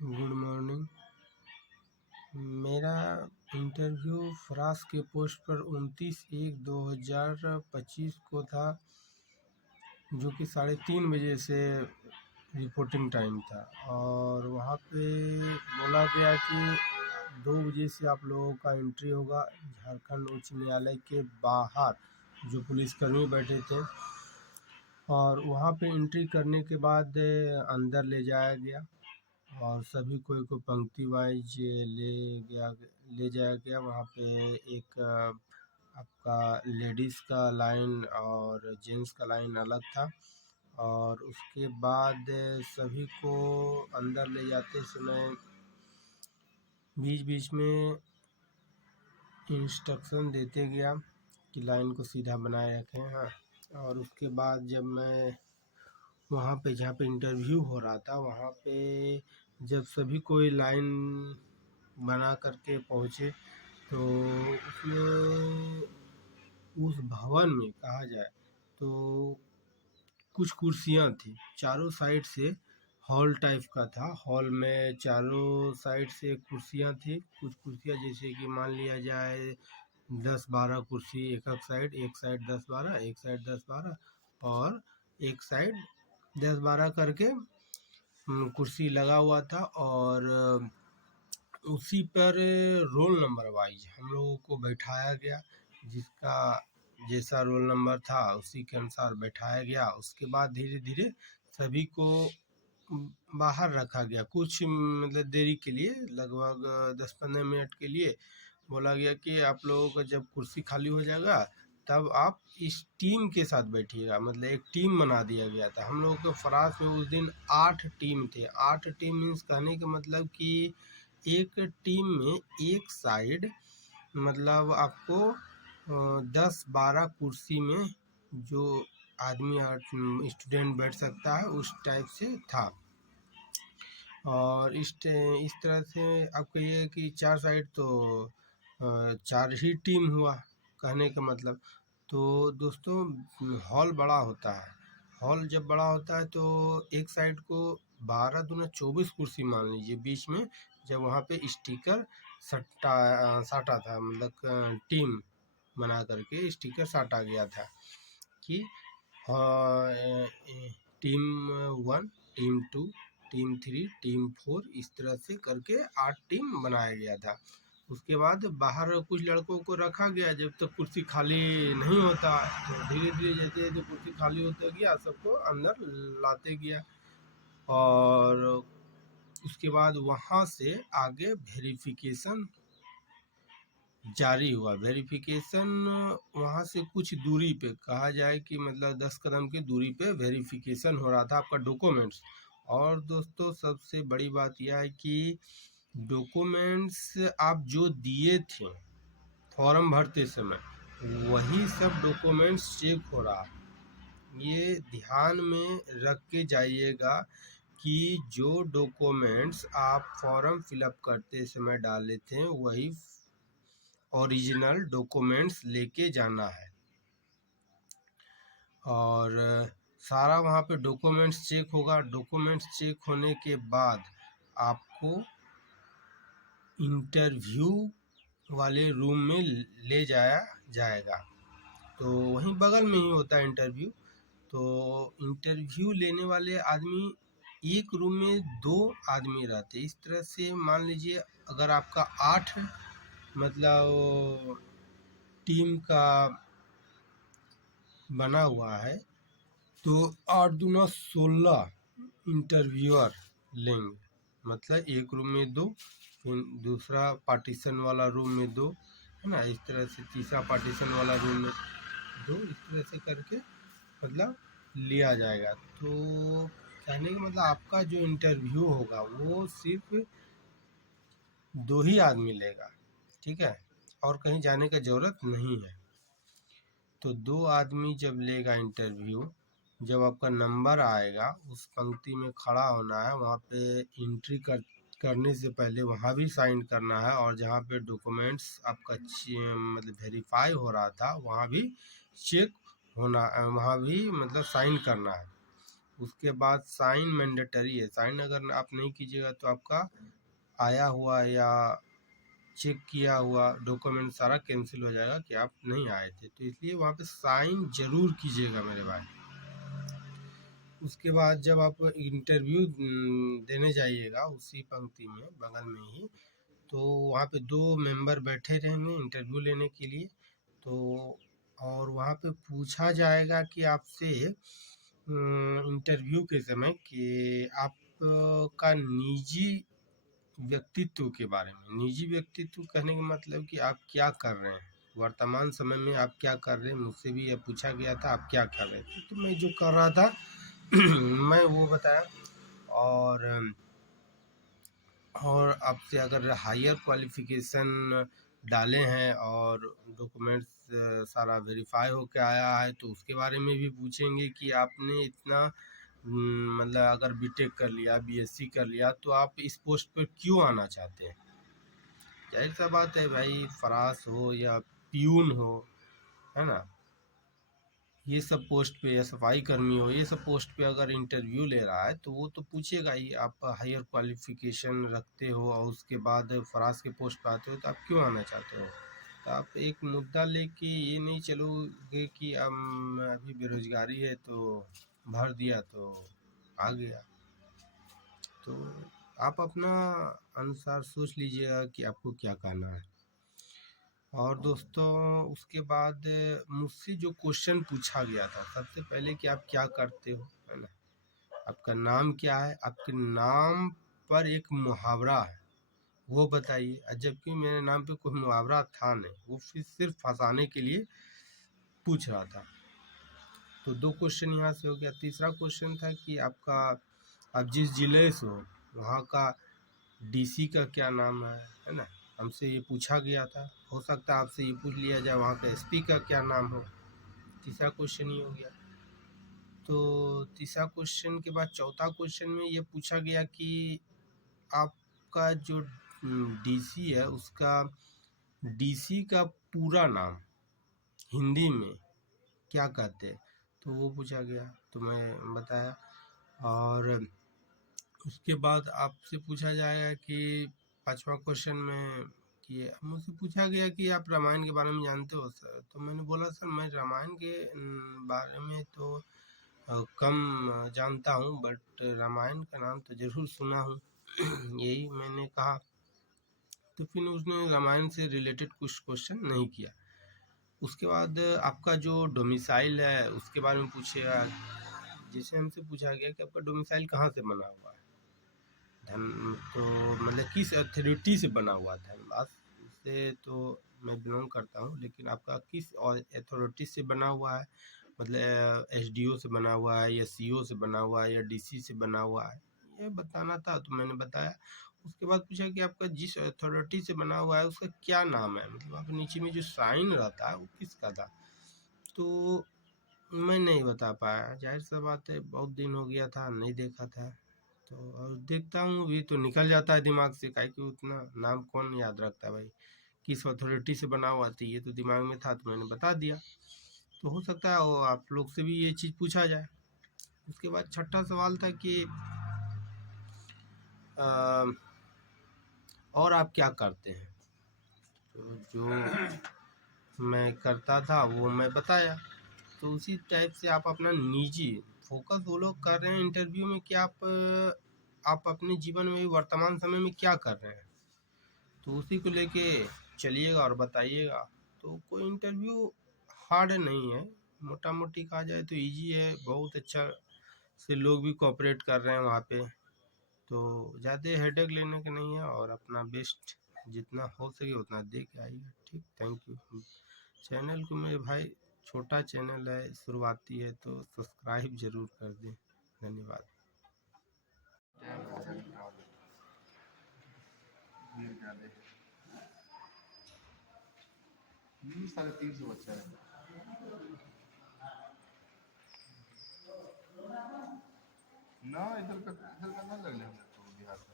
Good morning. मेरा interview Faraz के post पर 29/1/2025 को था, जो कि 3:30 बजे से रिपोर्टिंग टाइम था। और वहाँ पे बोला गया कि 2 बजे से आप लोगों का एंट्री होगा झारखंड उच्च न्यायालय के बाहर, जो पुलिसकर्मी बैठे थे। और वहाँ पे एंट्री करने के बाद अंदर ले जाया गया और सभी को पंक्ति वाइज ले जाया गया। वहाँ पे एक आपका लेडीज़ का लाइन और जेंट्स का लाइन अलग था। और उसके बाद सभी को अंदर ले जाते समय बीच बीच में इंस्ट्रक्शन देते गया कि लाइन को सीधा बनाए रखें। हाँ, और उसके बाद जब मैं वहाँ पे जहाँ पे इंटरव्यू हो रहा था, वहाँ पे जब सभी कोई लाइन बना करके पहुँचे, तो उसमें उस भवन में कहा जाए तो कुछ कुर्सियाँ थी चारों साइड से। हॉल टाइप का था। हॉल में चारों साइड से कुर्सियाँ थी। कुछ कुर्सियाँ जैसे कि मान लिया जाए 10-12 कुर्सी एक साइड, एक साइड 10-12, एक साइड 10-12 और एक साइड 10-12 करके कुर्सी लगा हुआ था। और उसी पर रोल नंबर वाइज हम लोगों को बैठाया गया। जिसका जैसा रोल नंबर था उसी के अनुसार बैठाया गया। उसके बाद धीरे धीरे सभी को बाहर रखा गया कुछ मतलब देरी के लिए, लगभग 10-15 मिनट के लिए। बोला गया कि आप लोगों का जब कुर्सी खाली हो जाएगा तब आप इस टीम के साथ बैठिएगा। मतलब एक टीम बना दिया गया था। हम लोगों के फराज में उस दिन 8 टीम थे। 8 टीम मीन्स कहने का मतलब कि एक टीम में एक साइड मतलब आपको 10-12 कुर्सी में जो आदमी स्टूडेंट बैठ सकता है उस टाइप से था। और इस तरह से आप कहिए कि 4 साइड तो 4 ही टीम हुआ कहने का मतलब। तो दोस्तों हॉल बड़ा होता है। हॉल जब बड़ा होता है तो एक साइड को 12 दूना 24 कुर्सी मान लीजिए। बीच में जब वहाँ पे स्टिकर साटा था, मतलब टीम बना करके स्टिकर साटा गया था कि टीम 1, टीम 2, टीम 3, टीम 4, इस तरह से करके 8 टीम बनाया गया था। उसके बाद बाहर कुछ लड़कों को रखा गया जब तक कुर्सी खाली नहीं होता। तो धीरे धीरे जैसे जैसे कुर्सी खाली होता गया सबको अंदर लाते गया। और उसके बाद वहाँ से आगे वेरिफिकेशन जारी हुआ। वेरिफिकेशन वहाँ से कुछ दूरी पे कहा जाए कि मतलब 10 कदम की दूरी पे वेरिफिकेशन हो रहा था आपका डॉक्यूमेंट्स। और दोस्तों सबसे बड़ी बात यह है कि डॉक्यूमेंट्स आप जो दिए थे फॉर्म भरते समय वही सब डॉक्यूमेंट्स चेक हो रहा है। ये ध्यान में रख के जाइएगा कि जो डॉक्यूमेंट्स आप फॉर्म फिलअप करते समय डाले थे वही ओरिजिनल डॉक्यूमेंट्स लेके जाना है। और सारा वहाँ पे डॉक्यूमेंट्स चेक होगा। डॉक्यूमेंट्स चेक होने के बाद आपको इंटरव्यू वाले रूम में ले जाया जाएगा। तो वहीं बगल में ही होता है इंटरव्यू। तो इंटरव्यू लेने वाले आदमी एक रूम में 2 आदमी रहते। इस तरह से मान लीजिए अगर आपका 8 मतलब टीम का बना हुआ है तो 8 दूना 16 इंटरव्यूअर लेंगे। मतलब एक रूम में 2, फिर दूसरा पार्टीशन वाला रूम में 2, है ना। इस तरह से तीसरा पार्टीशन वाला रूम में 2, इस तरह से करके मतलब लिया जाएगा। तो कहने का मतलब आपका जो इंटरव्यू होगा वो सिर्फ 2 ही आदमी लेगा, ठीक है, और कहीं जाने का ज़रूरत नहीं है। तो 2 आदमी जब लेगा इंटरव्यू, जब आपका नंबर आएगा उस पंक्ति में खड़ा होना है। वहाँ पे एंट्री करने से पहले वहाँ भी साइन करना है। और जहाँ पे डॉक्यूमेंट्स आपका मतलब वेरीफाई हो रहा था वहाँ भी चेक होना, वहाँ भी मतलब साइन करना है। उसके बाद साइन मैंडेटरी है, साइन अगर आप नहीं कीजिएगा तो आपका आया हुआ या चेक किया हुआ डॉक्यूमेंट सारा कैंसिल हो जाएगा कि आप नहीं आए थे, तो इसलिए वहाँ पे साइन जरूर कीजिएगा मेरे भाई। उसके बाद जब आप इंटरव्यू देने जाइएगा उसी पंक्ति में बगल में ही, तो वहाँ पे 2 मेंबर बैठे रहेंगे इंटरव्यू लेने के लिए। तो और वहाँ पे पूछा जाएगा कि आपसे इंटरव्यू के समय कि आपका निजी व्यक्तित्व के बारे में, निजी व्यक्तित्व कहने का मतलब कि आप क्या कर रहे हैं, वर्तमान समय में आप क्या कर रहे हैं। मुझसे भी यह पूछा गया था आप क्या कर रहे थे, तो मैं जो कर रहा था मैं वो बताया। और आपसे अगर हायर क्वालिफिकेशन डाले हैं और डॉक्यूमेंट्स सारा वेरीफाई होकर आया है तो उसके बारे में भी पूछेंगे कि आपने इतना मतलब अगर बीटेक कर लिया, बीएससी कर लिया, तो आप इस पोस्ट पर क्यों आना चाहते हैं। जाहिर सा बात है भाई, फरास हो या पियून हो, है ना, ये सब पोस्ट पे या सफाई कर्मी हो, ये सब पोस्ट पे अगर इंटरव्यू ले रहा है तो वो तो पूछेगा ही आप हायर क्वालिफिकेशन रखते हो और उसके बाद फराज के पोस्ट पे आते हो तो आप क्यों आना चाहते हो। तो आप एक मुद्दा लेके ये नहीं चलोगे कि हम अभी बेरोजगारी है तो भर दिया तो आ गया। तो आप अपना अनुसार सोच लीजिएगा कि आपको क्या करना है। और दोस्तों उसके बाद मुझसे जो क्वेश्चन पूछा गया था सबसे पहले कि आप क्या करते हो, है ना, आपका नाम क्या है, आपके नाम पर एक मुहावरा है वो बताइए। जबकि मेरे नाम पे कोई मुहावरा था नहीं, वो फिर सिर्फ फंसाने के लिए पूछ रहा था। तो 2 क्वेश्चन यहाँ से हो गया। तीसरा क्वेश्चन था कि आप जिस जिले से हो वहाँ का डीसी का क्या नाम है ना, हमसे ये पूछा गया था। हो सकता है आपसे ये पूछ लिया जाए वहाँ का एसपी का क्या नाम हो। तीसरा क्वेश्चन ये हो गया। तो तीसरा क्वेश्चन के बाद चौथा क्वेश्चन में ये पूछा गया कि आपका जो डीसी है उसका डीसी का पूरा नाम हिंदी में क्या कहते हैं, तो वो पूछा गया तो मैं बताया। और उसके बाद आपसे पूछा जाएगा कि 5वां क्वेश्चन में कि मुझसे पूछा गया कि आप रामायण के बारे में जानते हो सर, तो मैंने बोला सर मैं रामायण के बारे में तो कम जानता हूँ, बट रामायण का नाम तो ज़रूर सुना हूँ यही मैंने कहा। तो फिर उसने रामायण से रिलेटेड कुछ क्वेश्चन नहीं किया। उसके बाद आपका जो डोमिसाइल है उसके बारे में पूछेगा। जैसे हमसे पूछा गया कि आपका डोमिसाइल कहाँ से बना हुआ है, तो मतलब किस अथॉरिटी से बना हुआ था, बात से तो मैं बिलोंग करता हूँ, लेकिन आपका किस अथॉरिटी से बना हुआ है, मतलब एसडीओ से बना हुआ है या सीओ से बना हुआ है या डीसी से बना हुआ है, ये बताना था तो मैंने बताया। उसके बाद पूछा कि आपका जिस अथॉरिटी से बना हुआ है उसका क्या नाम है, मतलब आप नीचे में जो साइन रहता है वो किसका था, तो मैं नहीं बता पाया। जाहिर सा बात है बहुत दिन हो गया था नहीं देखा था, तो और देखता हूँ भी तो निकल जाता है दिमाग से, काहे कि उतना नाम कौन याद रखता है भाई, किस अथॉरिटी से बना हुआ था ये तो दिमाग में था तो मैंने बता दिया। तो हो सकता है वो आप लोग से भी ये चीज़ पूछा जाए। उसके बाद छठा सवाल था कि आ, और आप क्या करते हैं, तो जो मैं करता था वो मैं बताया। तो उसी टाइप से आप अपना निजी फोकस वो लोग कर रहे हैं इंटरव्यू में कि आप अपने जीवन में वर्तमान समय में क्या कर रहे हैं, तो उसी को लेके चलिएगा और बताइएगा। तो कोई इंटरव्यू हार्ड नहीं है, मोटा मोटी कहा जाए तो इजी है, बहुत अच्छा से लोग भी कोऑपरेट कर रहे हैं वहाँ पे, तो ज़्यादा हेडेक लेने का नहीं है और अपना बेस्ट जितना हो सके उतना दे के आइएगा। ठीक, थैंक यू। चैनल को मेरे भाई छोटा चैनल है, शुरुआती है, तो सब्सक्राइब जरूर कर दें। धन्यवाद। साढ़े 300 बच्चा है ना, इधर का ना लगने हम लोग को बिहार का।